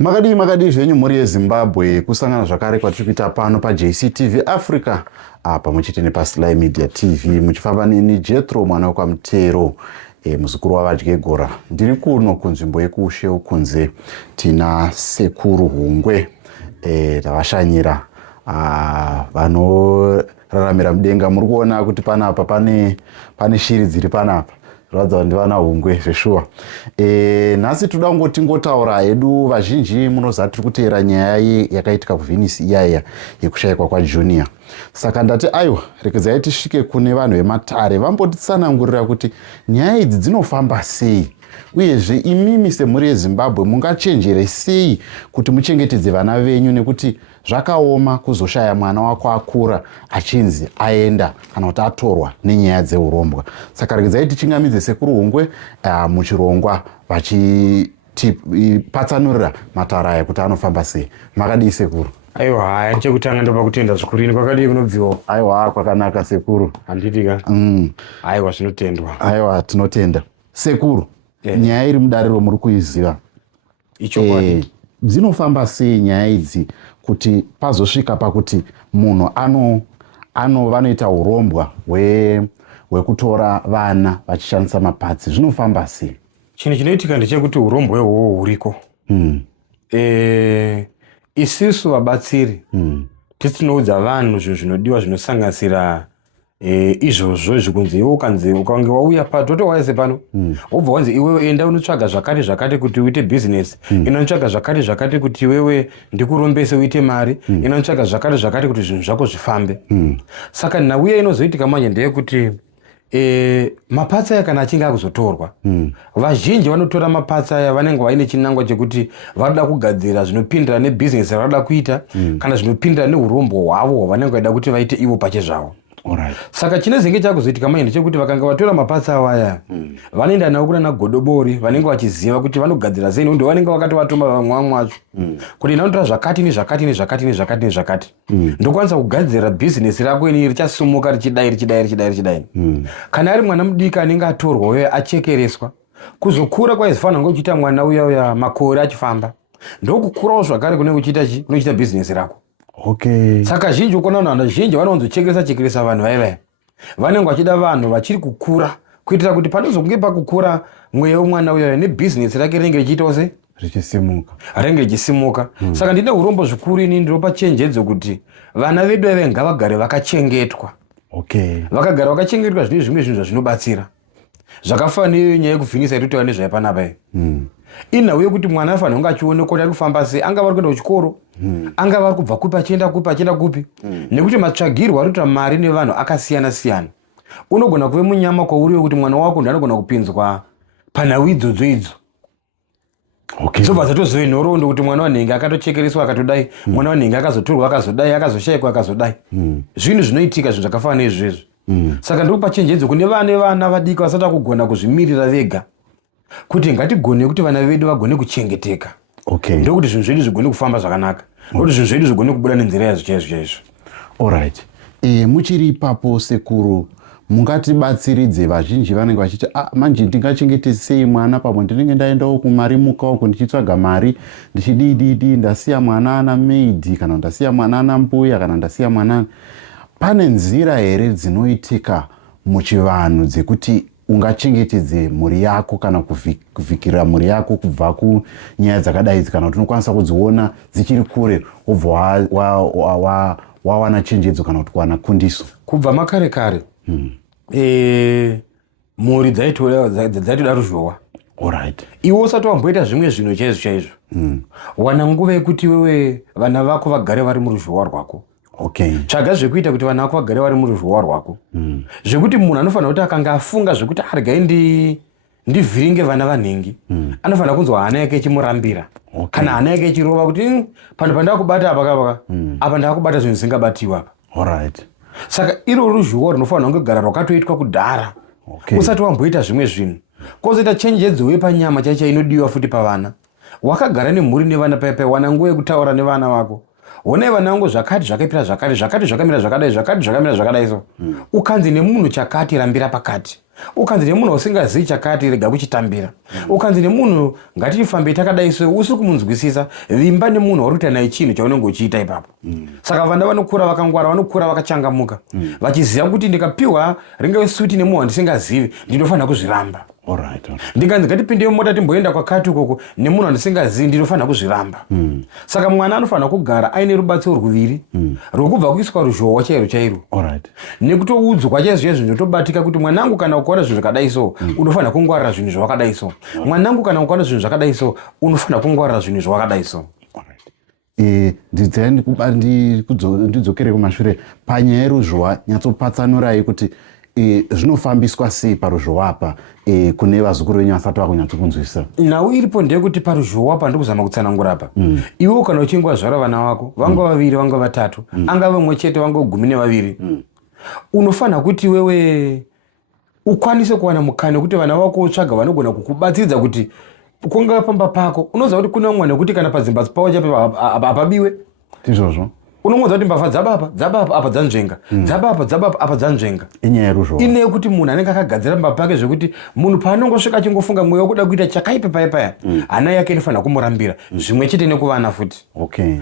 Makadi zvenyu mhuri yeZimbabwe kusangana zvakare kwatiri kuita pano paJCTV Africa pamwe chete nepaSly Media TV muchifamba neni Jethro mwana wekwamutero muzukuru wavadyegora. Ndiri kuno kunzvimbo yekuushe kunze tina Sekuru Hungwe tavashanyira vanoraramira mudenga. Muri kuona kuti panapa pane shiri dziri panapa radza ndivana Hungwe zveshuwa. Nhasi toda kungotaura hedu vazhinji munoziva tiri kuteera nyaya yakaitika kuVenice iyaya yekushayikwa kwaJunior. Saka ndati aiwa rekezai tisvike kune vanhu vematare vambotitsanangurira kuti nyaya idzi dzinofamba sei, uyezve imimi semhuri yeZimbabwe mungachenjere sei kuti muchengetedze vana venyu, nekuti zvakaoma kuzoshaya mwana wako akura achinzi aenda kana kuti atorwa nenyaya dzeurombwa. Saka rekezai tichingamidze Sekuru Hungwe muchirongwa vachitipatsanurira matauro aya kuti anofamba sei. Makadii Sekuru? Aiwa, haya chekutanga ndopa kutenda zvikurini. Kwakadii kunobviwa? Aiwa, kwakanaka Sekuru. Handitika? Aiwa, zvinotendwa. Aiwa, tinotenda. Sekuru, nyaya iri mudariro muri kuiziva. Ichokwadi. Dzinofamba sei nyaya idzi kuti pazosvika pakuti munhu vanoita urombwa hwekutora vana vachishandisa mapatsi, zvinofamba sei? Chinhu chinoitika ndechekuti urombwa ihwohwo huriko. Isusu vabatsiri tinoudza vanhu zvinhu zvinodiwa zvinosanganisira izvozvo zvikunzi iwe ukange wauya totowaise pano wobva wanzi iwewe enda unotsvaga zvakati kuti uite business, inotsvaga zvakati kuti wewe ndikurombese uite mari, inotsvaga zvakati kuti zvinhu zvako zvifambe. Saka nhauya inozoitika manje ndeyekuti mapatsi aya kana achinge akuzotorwa, vazhinji vanotora mapatsi aya vanenge vaine chinangwa chekuti vanoda kugadzira zvinopindira nebhizinesi ravanoda kuita kana zvinopindira neurombwa hwavo hwavanenge vaida kuti vaite ivo pachezvavo. Saka chinezenge chakuzoitika manje ndechekuti vakanga vatora mapatsi aya vanoenda nawo kuna nagodobori vanenge vachiziva kuti vanogadzira sei, ndo vanenge vakati vatoma vamwe vacho kuti ndinotora zvakati ndokwanisa kugadzira bhizinesi rako ini richasimuka richidai. Kana ari mwana mudiki anenge atorwa uye achekereswa, kuzokura kwaizofanira kuchiita mwana uya makore achifamba, ndokukurawo zvakare kunochiita bhizinesi rako. Saka zhinji ukona vanhu vazhinji vanowanzochekeresa vanhu vaivaya vanenge vachida vanhu vachiri kukura, kuitira kuti panozonge pakukura mweya wemwana uya nebhizinesi rake rinenge richiitawo se richisimuka. Saka ndine urombo zvikuru ini ndinopa chenjedzo kuti vana vedu vaive ngavagare vakachengetwa. Vakagara vakachengetwa zvine zvimwe zvinhu zvazvinobatsira zvakafanira nyaya yekuvhinisa iri kuti nezvaipanapa inhauye kuti mwana afanira kunge achionekwa kuti ari kufamba sei, anga vari kuenda kuchikoro, anga vari kubva kupi achienda kupi, nekuti matsvagirwa ari kuita mari nevanhu akasiyana. Unogona kuve munyama kwauri wekuti mwana wako ndanogona kupinzwa panhau idzodzo idzo. Zobva dzatozove nhoroondo kuti mwana wanhenge akatochekereswa akatodai, mwana wanhenge akazotorwa akazodai, akazoshayikwa akazodai. Zvinhu zvinoitika zvinhu zvakafanira izvezvo. Saka ndikupa chenjedzo kune vana vadiki vasati kugona kuzvimirira vega, kuti ngatigone kuti vana vedu vagone kuchengeteka. Ndokuti zvinhu zvedu zvigone kufamba zvakanaka, ndokuti zvinhu zvedu zvigone kubuda nenzira yazvo chaizvo. Alright. Muchiri ipapo Sekuru, mungatibatsiridze vazhinji vanenge vachiti manje ndingachengetedze sei mwana pamwe ndinenge ndaendawo kumarimuka uko ndichitsvaga mari ndichidii ndasiya mwana ana maid kana ndasiya mwana ana mbuya kana ndasiya mwana. Pane nzira here dzinoitika muchivanhu dzekuti ungachengetedze mhuri yako kana kuvhikira mhuri yako kubva kunyaya dzakadai kana kuti unokwanisa kudziona dzichiri kure wobva wawana chenjedzo kana kuti kuwana kundiso kubva makare? Mhuri dzaitoda ruzhowa. Iwe usati wamboita zvimwe zvinhu chaizvo wana nguva yekuti wewe vana vako vagare vari muruzhowa rwako. Tsvaga zvekuita kuti vana vako vagare vari muruzhowa rwako, zvekuti munhu anofanira kuti akanga afunga zvekuti regai ndivhiringe vana vanhengi, anofanira kunzwa hana yake ichimurambira kana hana yake ichirova kuti pano pandakubata apa ndakubata zvinhu zvisingabatiwa apa. Saka iro ruzhowa runofanira kugara rwakatoitwa kudhara usati wamboita zvimwe zvinhu. Kozoita chenjedzo yepanyama chaicha inodiwa futi pavana. Wakagara nemhuri nevana paipai, wana nguva yekutaura nevana vako, honai vana vangu zvakati zvakaipira zvakati zvakati zvakamira zvakadai zvakati zvakamira zvakadai so ukanzi nemunhu chakati rambira pakati, ukanzi nemunhu usingazivi chakati rega kuchitambira, ukanzi nemunhu ngatifambe takadai so usiri kumunzwisisa vimba nemunhu uri kuita naye chinhu chaunenge uchiita ipapo. Saka vana vanokura vakangwara, vanokura vakachangamuka vachiziva kuti ndikapiwa ringave suti nemunhu wandisingazivi ndinofanira kuzviramba. Ndikanzi ngatipinde mumota timboenda kwakati ukoko nemunhu wandisingazivi ndinofanira kuzviramba. Saka mwana anofanira kugara aine rubatsiro rwuviri rwekubva kuiswa ruzhowa chairo chairo nekutoudzwa chaizvo zvinhu tobatika kuti mwanangu kana ukaona zvinhu zvakadai so unofanira kungwarira zvinhu zvawakadai so, mwanangu kana ukaona zvinhu zvakadai so unofanira kungwarira zvinhu zvawakadai so. Ndidzokere kumashure panyaya yeruzhowa, nyatsopatsanurai kuti zvinofambiswa sei paruzhowa apa kune vazukuru venyu vasati vakunyatsokunzwisisa. Nhau iripo ndeyekuti paruzhowa apa ndikuzama kutsanangura apa iwe kana uchinge wazvara vana vako vanga vaviri vanga vatatu angave mumwe chete vanga 12 unofanira kuti wewe ukwanise kuwana mukana wekuti vana vako utsvaga vanogona kukubatsiridza kuti kunga pamba pako unoziva kuti kuna mwana wekuti kana padzimba pawo chape apabiwe tizvozvo unomudza kuti mbavha dzabapa apa dzanzvenga dzabapa apa dzanzvenga. Inyaya yeruzhowa ine yekuti munhu anenge akagadzira mbavha pake zvekuti munhu paanongosvika achingofunga mweya wekuda kuita chakaipa paya hana yake inofanira kumurambira zvimwe chete nekuvana futi.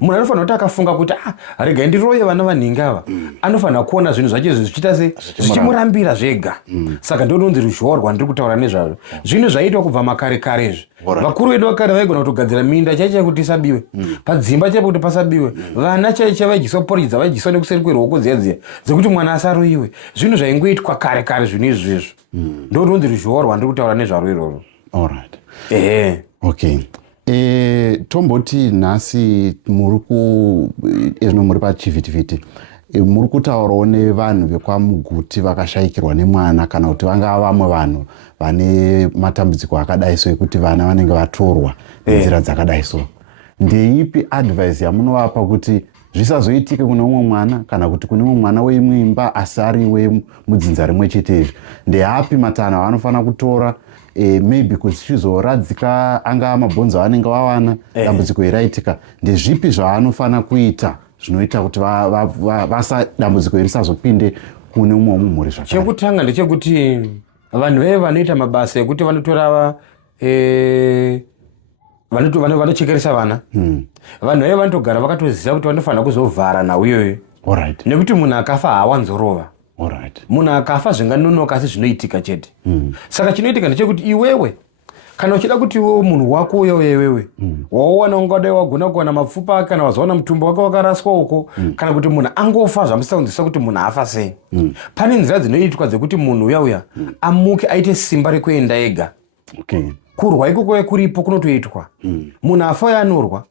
Munhu anofanira kuti akafunga kuti rega ndiroye vana vanhingi ava anofanira kuona zvinhu zvacho zvichiita se zvichimurambira zvega. Saka ndinonzi ruzhowa rwandiri kutaura nezvazvo zvinhu zvaiitwa kubva makare karezvo. Vakuru vedu vakare vaigona kutogadzira minda chaicha kuti isabiwe padzimba chaipo kuti pasabiwe vana chaicha vaidiswa poridza vaidiswa nekuseri kweruoko dziya dzekuti mwana asaroyiwe zvinhu zvaingoitwa kare kare zvinhu izvizvo ndorunzi ruzhowa rwandiri kutaura nezvaro iroro. Tomboti nhasi muri pachivhitivhiti muri kutaurawo nevanhu vekwaMuguti vakashayikirwa nemwana kana kuti vangava vamwe vanhu vane matambudziko akadai so ekuti vana vanenge vatorwa nenzira dzakadai so. Ndeipi advice yamunovapa kuti zvisazoitike kune umwe mwana kana kuti kune umwe mwana weimwe imba asi ari wemudzinza rimwe chetezvo? Ndeapi matanho avanofanira kutora maybe kuti chizoradzika angava mabhonzo avanenge vawana dambudziko iraitika? Ndezvipi zvaanofanira kuita zvinoita kuti dambudziko risazopinde kune umwe mumhuri zvakare? Chekutanga ndechekuti vanhu veve vanoita mabasa ekuti vanotora vanochekeresa vana vanhu veve vanotogara vakatoziva kuti vanofanira kuzovhara nhau iyoyo nekuti munhu akafa haawanzorova. Munhu akafa zvinganonoka asi zvinoitika chete. Saka chinoitika ndechekuti iwewe kana uchida kuti iwewe munhu wako uyewewe waona ungadai wagona kuwana mapfupa kana wazoona mutumbo wake wakaraswa uko kana kuti munhu angofa zvamusingakunzwisisa kuti munhu afa sei, pane nzira dzinoitwa dzekuti munhu uya amuke aite simba rekuenda ega. Kurwa ikoko kuripo kunotoitwa. Munhu afa uya anorwa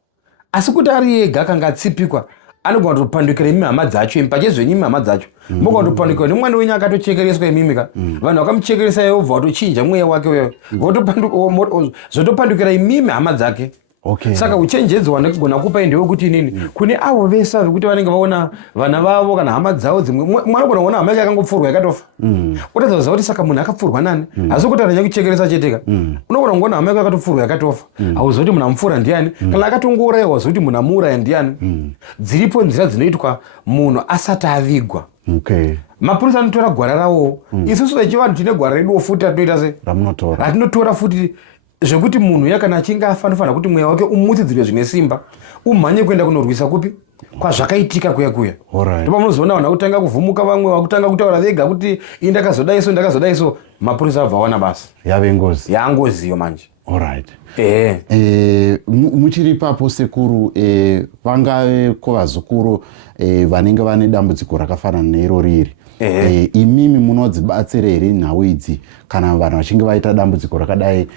asi kuti ari ega akanga atsipikwa anogona kutopandukira imi hama dzacho imi pachezvenyu imi hama dzacho mogona kutopandukirwa nemwana wenyu akatochekereswa imimika vanhu vakamuchekeresa iye obva watochinja mweya wake uyo zvotopandukira imimi hama dzake. Saka uchenjedzi wanogona kupa ndewekuti nini kune avo vese vekuti vanenge vaona vana vavo kana hama dzavo dzimwe mwanogona kuona hama yake akangopfurwa yakatofa utoziva kuti saka munhu akapfurwa nani asi kuti aranya kuchekeresa cheteka unogona kuona hama yake akatopfurwa yakatofa hauziva kuti munhu amupfura ndiani kana akatongouraya waziva kuti munhu amuuraya ndiani. Dziripo nzira dzinoitwa munhu asati avigwa. Mapurisa anotora gwara ravo isusu vechivanhu tine gwara reduwo futi ratinoita se ratinotora futi zvekuti munhu yakana achinge afa anofanira kuti mweya wake umutsidzirwe zvine simba umhanye kuenda kunorwisa kupi kwazvakaitika kuya ndipo munozoona vanhu vakutanga kuvhumuka vamwe vakutanga kutaura vega kuti ndakazodai so mapurisa abva awana basa yangoziyo manje. Muchiri ipapo sekuru vangave vazukuru vanenge vane dambudziko rakafanana neiro riri imimi munodzibatsira here nhau idzi kana vanhu vachinge vaita dambudziko rakadai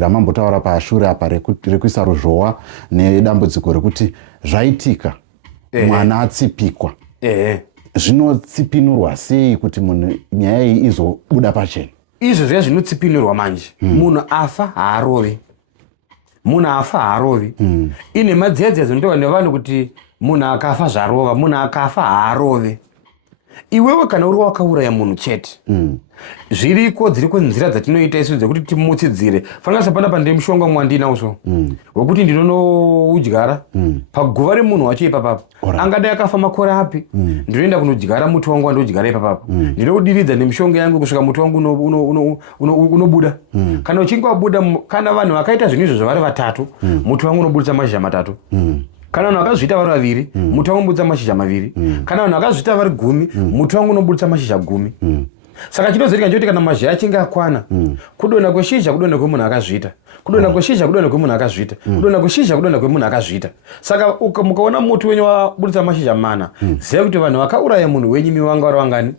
ramambotaura pashure apa rekuisa ruzhowa nedambudziko rekuti zvaitika mwana atsipikwa zvinotsipinurwa sei kuti munhu nyaya iyi izobuda pachena? Izvo zviya zvinotsipinurwa manje munhu afa haarovi ine madziyadziya dzinotova nevanhu kuti munhu akafa zvarova munhu akafa haarove iwewe kana uri wakauraya munhu chete zviriko dziriko nzira dzatinoita isu dzekuti timutsidzire. Fanira sapanapa ndine mushonga mwandinawo wekuti ndinonoudyara paguva remunhu wacho ipapapo. Angadai akafa makore api, ndinoenda kunodyara muti wangu wandodyara ipapapo. Ndinoudiridza nemushonga yangu kusvika muti wangu unobuda. Kana uchinge wabuda, kana vanhu vakaita zvinhu izvo zvavari vatatu, muti wangu unobudisa mashizha matatu. Kana vanhu vakazviita vari vaviri, muti wangu unobudisa mashizha maviri. Kana vanhu vakazviita vari 10, muti wangu unobudisa mashizha 10. Saka chinozoitika ndechoti kana mashizha achinge akwana, kudonha kweshizha kudonha kwemunhu akazviita, kudonha kweshizha kudonha kwemunhu akazviita, kudonha kweshizha kudonha kwemunhu akazviita. Saka mukaona muti wenyu wabudisa mashizha 4, ziva kuti vanhu vakauraya munhu wenyu vanga vari vangani?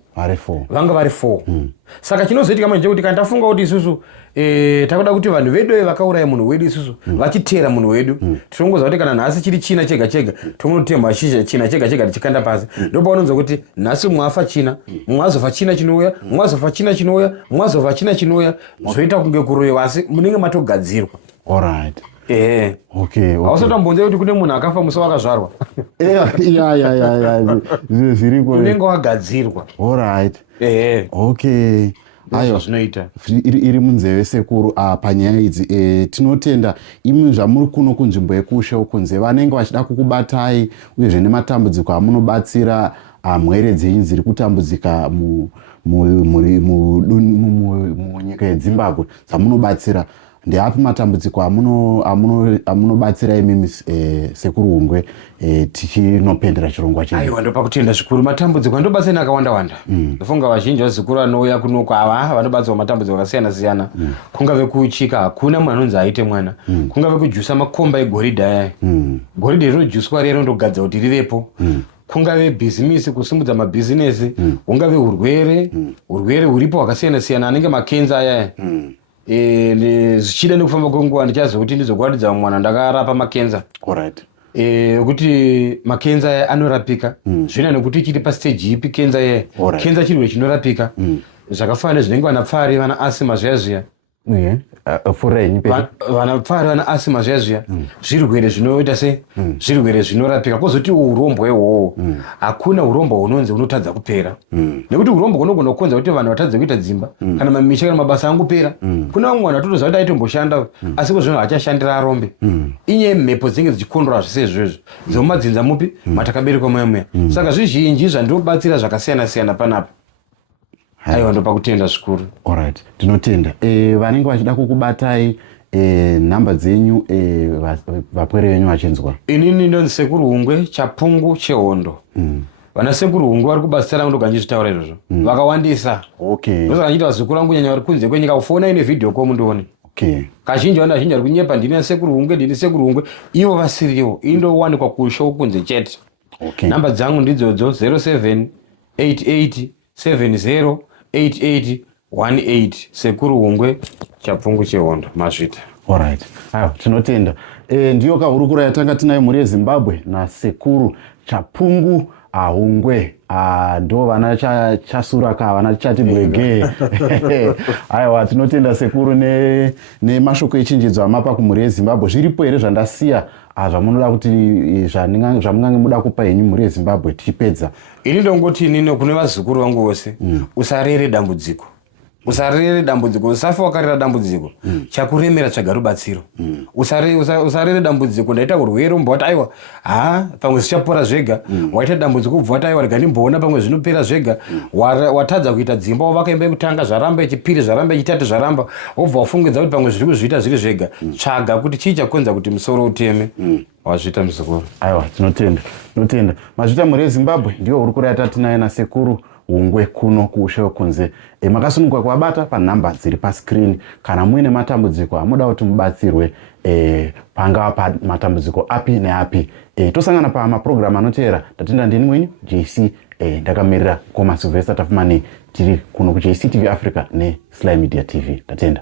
Vanga vari 4. Saka chinozoitika manje kuti kana tafunga kuti isusu takuda kuti vanhu vedu vakauraya munhu wedu isusu vachitera munhu wedu, tinongoziva kuti kana nhasi chiri china chega chega tonotemba shizha china chega chega tichikanda pasi. Ndopaunonzwa kuti nhasi mwafa china, mwazofa china chinouya, mwazofa china chinouya, mwazofa china chinouya, zvoita kunge kuroyiwa asi munenge matogadzirwa. Alright. Okay. Hausatambonze kuti kune munhu akafa musi wakazvarwa. Zviriko. Unenge wagadzirwa. Alright. Okay. Ayo zvinoita. Iri munzeve sekuru panyaya idzi tinotenda imi zvamuri kuno kunzvimbo yekushe ukunze vanenge vachida kukubatai uyezve nematambudziko amunobatsira mhwere dzenyu dziri kutambudzika munyika yeZimbabwe dzamunobatsira. Ndeapi matambudziko amunobatsira imimi sekuru Hungwe tichinopendera chirongwa chedu? Aiwa, ndopa kutenda zvikuru. Matambudziko andobatsira akawanda. Ndofunga vazhinji vazikuru vanouya kuno ava vanobatsirwa matambudziko akasiyana siyana. Kungave kuchika hakuna munhu anonzi aite mwana. Kungave kujusa makomba egoridhe aya. Goridhe rinojuswa rero ndogadzira kuti rivepo. Kungave bhizinesi, kusimudza mabhizinesi. Kungave urwere huripo hwakasiyana siyana anenge makenza aya. Zvichida nekufamba kwenguva ndichazoti ndizokuratidza mwana ndakarapa makenza. Kuti makenza aya anorapika. Zvina nekuti chiri pastage ipi kenza aya. Kenza chirwere chinorapika. Zvakafanana zvinenge vana pfari vana asima zviya. Vana pfari vana asima zviya. Zvirwere zvinoita se zvirwere zvinorapika. Kozoti urombo ihwohwo hakuna urombo hunonzi unotadza kupera. Nekuti urombo hunogona kukonza kuti vanhu vatadze kuita dzimba kana mamisha kana mabasa angopera. Kuna vamwe vanhu vatotoziva kuti aitomboshanda asi kozvino achashandira arombe. Inyaya yemhepo dzinenge dzichikondora zvese izvozvo dzemumadzinza mupi matakaberekwa muya. Saka zvizhinji zvandinobatsira zvakasiyana siyana panapa. Aiwa, ndopa kutenda zvikuru. Alright, tinotenda. Vanenge vachida kukubatai nhamba dzenyu vapwere venyu vachinzwa. Inini ndonzi sekuru Hungwe Chapungu Chehondo. Vana sekuru Hungwe vari kubatsira ndoga ndichitaura izvozvo. Vakawandisa. Ndosaka ndichita vazukuru vangu kunyanya vari kunze kwenyika kufona ine video call mundione. Kazhinji vanhu vazhinji vari kunyepa ndini sekuru Hungwe, ivo vasiriwo. Indowanikwa kushow kunze chete. Nhamba dzangu ndidzodzo 0788708818 sekuru Hungwe Chapungu Chehondo Masvita. Alright. Ayo, tinotenda. Ndiyo kahurukura yatanga tinayo mhuri yeZimbabwe nasekuru Chapungu Hungwe. Ndo vana chasuraka vana chati bwege. Aiwa, tinotenda sekuru nemashoko echinjidzo amapa kumhuri yeZimbabwe. Zviripo here zvandasiya zvamunoda kuti zvamungange muda kupa henyu mhuri yeZimbabwe tichipedza? Ini ndongoti inini kune vazukuru vangu vose, usarere dambudziko. Usarere dambudziko, usafa wakarera dambudziko. Chakuremera tsvaga rubatsiro. Usarere dambudziko, ndaita urwere umboti aiwa, pamwe zvichapora zvega. Waita dambudziko ubva wati aiwa rega ndimboona pamwe zvinopera zvega. Watadza kuita dzimba wavakaimba yekutanga zvaramba, yechipiri zvaramba, yechitatu zvaramba, wobva wafungidza kuti pamwe zviri kuzviita zviri zvega. Tsvaga kuti chii chakonza kuti musoro uteme. Wazviita muzukuru. Aiwa, tinotenda. Mazvita mhuri yeZimbabwe ndiyo hurukura yatatinayo nasekuru Hungwe kuno kuushe kunze. Makasununguka kuwabata panhamba dziri pascreen. Kana muine matambudziko amuda kuti mubatsirwe pangava matambudziko api neapi. Tosangana pamaprogramu anoteera. Ndatenda ndini mwenyu JC ndakamirira Koma Sylvester Tafumani tiri kuno kuJC TV Africa neSly Media TV. Ndatenda.